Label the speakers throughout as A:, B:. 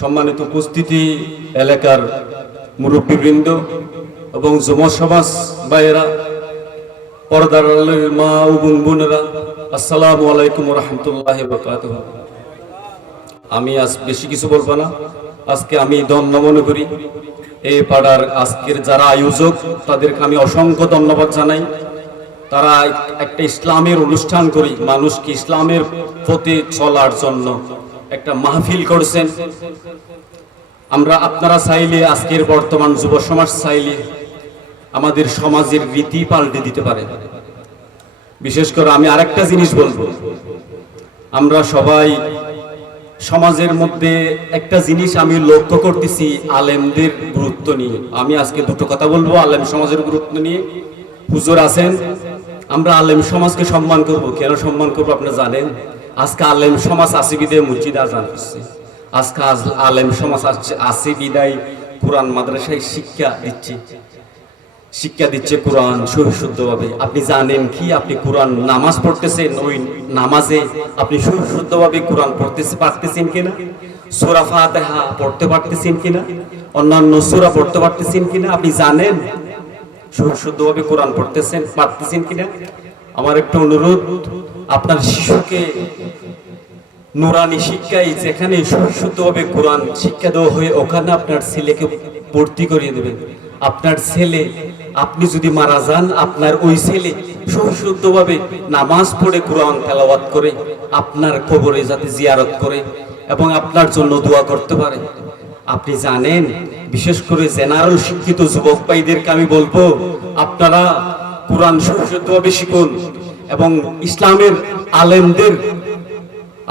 A: সম্মানিত উপস্থিতি এলাকার মুরব্বীবৃন্দ এবং যুব সমাজ পর্দার মা ও বোন বোনেরা, আসসালামু আলাইকুম রহমতুল্লাহ আমি আজ বেশি কিছু বলব না। আজকে আমি ধন্য মনে করি এই পাড়ার আজকের যারা আয়োজক, তাদেরকে আমি অসংখ্য ধন্যবাদ জানাই। তারা একটা ইসলামের অনুষ্ঠান করি, মানুষকে ইসলামের প্রতি চলার জন্য। একটা মাহফিল করেছেন। আমরা আপনারা চাইলে আজকের বর্তমান যুব সমাজ চাইলে আমাদের সমাজের রীতি পাল্টে দিতে পারে। বিশেষ করে আমি আরেকটা জিনিস বলব। আমরা সবাই সমাজের মধ্যে একটা জিনিস আমি লক্ষ্য করতেছি আলেমদের গুরুত্ব নিয়ে। আমি আজকে দুটো কথা বলব, আলেম সমাজের গুরুত্ব নিয়ে। হুজুর আছেন, আমরা আলেম সমাজকে সম্মান করব। কেন সম্মান করব আপনারা জানেন? আজকে আলেম সমাজ আসিবিদে মসজিদ আজান করছে। আজকে আজ- আলেম সমাজ আসছে আসিবিদায় কোরআন মাদ্রাসায় শিক্ষা দিচ্ছে। শিক্ষা দিচ্ছে কোরআন সুশুদ্ধভাবে আপনি জানেন কি? আপনি কোরআন নামাজ পড়তেছেন, ওই নামাজে আপনি সুশুদ্ধভাবে কোরআন পড়তে পারতেছেন কিনা? সূরা ফাতিহা পড়তে পারতেছেন কিনা? অন্যান্য সূরা পড়তে পারতেছেন কিনা? আপনি জানেন? সুশুদ্ধভাবে কোরআন পড়তেছেন পারতেছেন কিনা? আমার একটা অনুরোধ আপনার শিশুকে নুরানি শিক্ষায় যেখানে শুদ্ধভাবে কোরআন শিক্ষা দেওয়া হয়ে ওখানে আপনার ছেলেকে ভর্তি করিয়ে দেবেন। আপনার ছেলে, আপনি যদি মারা যান, আপনার ওই ছেলে সুশুদ্ধভাবে নামাজ পড়ে কোরআন তেলাওয়াত করে, আপনার কবরে যাতে জিয়ারত করে এবং আপনার জন্য দোয়া করতে পারে। আপনি জানেন, বিশেষ করে জেনারেল শিক্ষিত যুবক ভাইদেরকে আমি বলব, আপনারা কোরআন সুশুদ্ধভাবে শিখুন। এবং ইসলামের আলেমদের,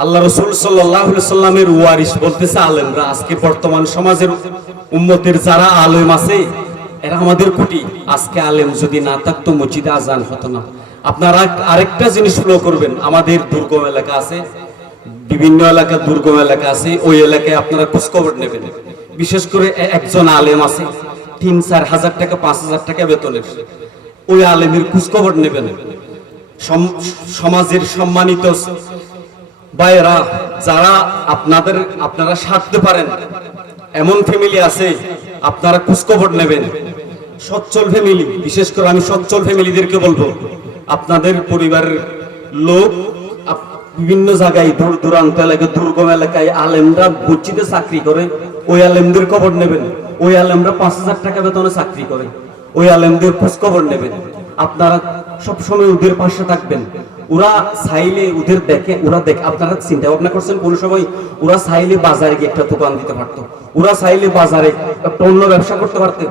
A: আল্লাহ রসুল সাল্লামের ওয়ারিস বলতেছে, আলেমরা আজকে বর্তমান সমাজের উম্মতের যারা আলেম আছে, এরা আমাদের কুটি আজকে আলেম যদি না থাকতো মসজিদে আজান হতো না। আপনারা আরেকটা জিনিস ফলো করবেন। আমাদের দুর্গম এলাকা আছে, বিভিন্ন এলাকা দুর্গম এলাকা আছে, ওই এলাকায় আপনারা খোঁজখবর নেবেন। বিশেষ করে একজন আলেম আছে, তিন চার হাজার টাকা, পাঁচ হাজার টাকা বেতনের। ওই আলেমের খোঁজখবর নেবেন। সমাজের সম্মানিত ভাইয়েরা, যারা আপনাদের, আপনারা সারতে পারেন, এমন ফ্যামিলি আছে, আপনারা খোঁজখবর নেবেন। সচ্ছল ফ্যামিলি বিশেষ করে আমি সচ্ছল ফ্যামিলিদেরকে বলব, আপনাদের পরিবারের লোক বিভিন্ন জায়গায় দূর দূরান্ত এলাকায় দুর্গম এলাকায় আলেমরা মসজিদে চাকরি করে, ওই আলেমদের খবর নেবেন। ওই আলেমরা পাঁচ হাজার টাকা বেতনে চাকরি করে, ওই আলেমদের খোঁজ খবর নেবেন। আপনারা সবসময় ওদের পাশে থাকবেন। ওরা চাইলে ওদের দেখে, ওরা দেখে, আপনারা চিন্তা ভাবনা করছেন কোন সময় ওরা চাইলে বাজারে গিয়ে একটা দোকান দিতে পারতো। ওরা চাইলে বাজারে একটা অন্য ব্যবসা করতে পারতো।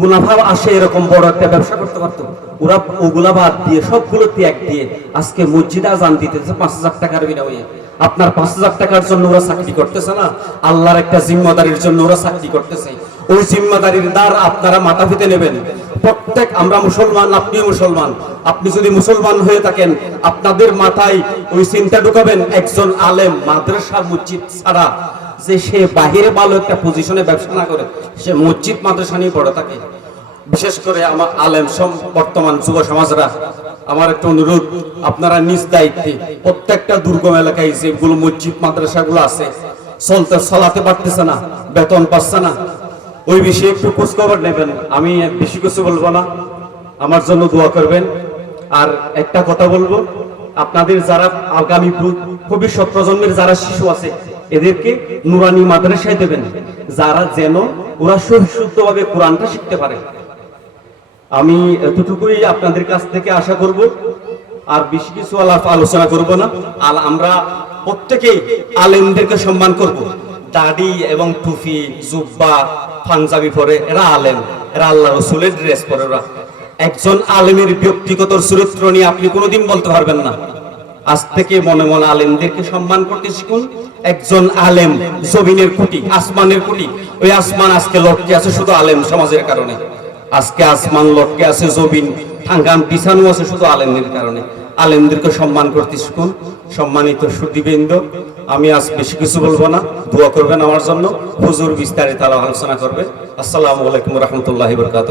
A: মুনাফা আসে এরকম বড় একটা ব্যবসা করতে পারতো। ওরা ওগুলা বাদ দিয়ে, সবগুলো ত্যাগ দিয়ে আজকে মসজিদে আজান দিতেছে পাঁচ হাজার টাকার বিনিময়ে। আপনার পাঁচ হাজার টাকার জন্য ওরা চাকরি করতেছে না? আল্লাহর একটা জিম্মাদারির জন্য ওরা চাকরি করতেছে। ওই জিম্মাদারির দ্বার আপনারা মাথা ফিতে নেবেন। প্রত্যেক আমরা মুসলমান, আপনিও মুসলমান। আপনি যদি মুসলমান হয়ে থাকেন, আপনাদের মাথায় ওই চিন্তা ঢুকাবেন, একজন আলেম মাদ্রাসা মসজিদ ছাড়া, যে সে বাহিরে ভালো একটা পজিশনে ব্যবসা না করে, সে মসজিদ, মাদ্রাসা নিয়ে পড়ে থাকে। বিশেষ করে আমার আলেম সম- বর্তমান যুব সমাজরা, আমার একটা অনুরোধ, আপনারা নিজ দায়িত্বে প্রত্যেকটা দুর্গম এলাকায় যেগুলো মসজিদ, মাদ্রাসাগুলো আছে, চলতে, চলাতে পারতেছে না, বেতন পাচ্ছে না ওই বিষয়ে একটু খোঁজখবর নেবেন। আমি বেশি কিছু বলব না। আমার জন্য দোয়া করবেন। আর একটা কথা বলব, আপনাদের যারা আগামী ভবিষ্যৎ প্রজন্মের যারা শিশু আছে, এদেরকে নুরানি মাদ্রাসায় দেবেন। যারা যেন ওরা শুদ্ধভাবে কোরআনটা শিখতে পারে। আমি এতটুকুই আপনাদের কাছ থেকে আশা করব। আর বেশি কিছু আলাপ আলোচনা করব না। আর আমরা প্রত্যেকেই আলেমদেরকে সম্মান করব। দাড়ি এবং টুপি, জুব্বা পাঞ্জাবি পরে, এরা আলেম, এরা আল্লাহ রসুলের ড্রেস পরে ওরা। একজন আলেমের ব্যক্তিগত চরিত্র নিয়ে আপনি কোনোদিন বলতে পারবেন না। আজ থেকে মনে মনে আলেমদেরকে সম্মান করতে শিখুন। একজন আলেম জমিনের কুটি আসমানের কুটি ওই আসমান আজকে লটকে আছে শুধু আলেম সমাজের কারণে। আজকে আসমান লটকে আছে, জমিন ঠাঙ্গাম বিছানো আছে শুধু আলেমদের কারণে। আলেমদেরকে সম্মান করতে শিখুন। সম্মানিত সুদীবৃন্দ আমি আজ বেশি কিছু বলব না, দোয়া করবেন আমার জন্য। হুজুর বিস্তারিত আলোচনা করবে। আসসালামু আলাইকুম রহমতুল্লাহ বরকাত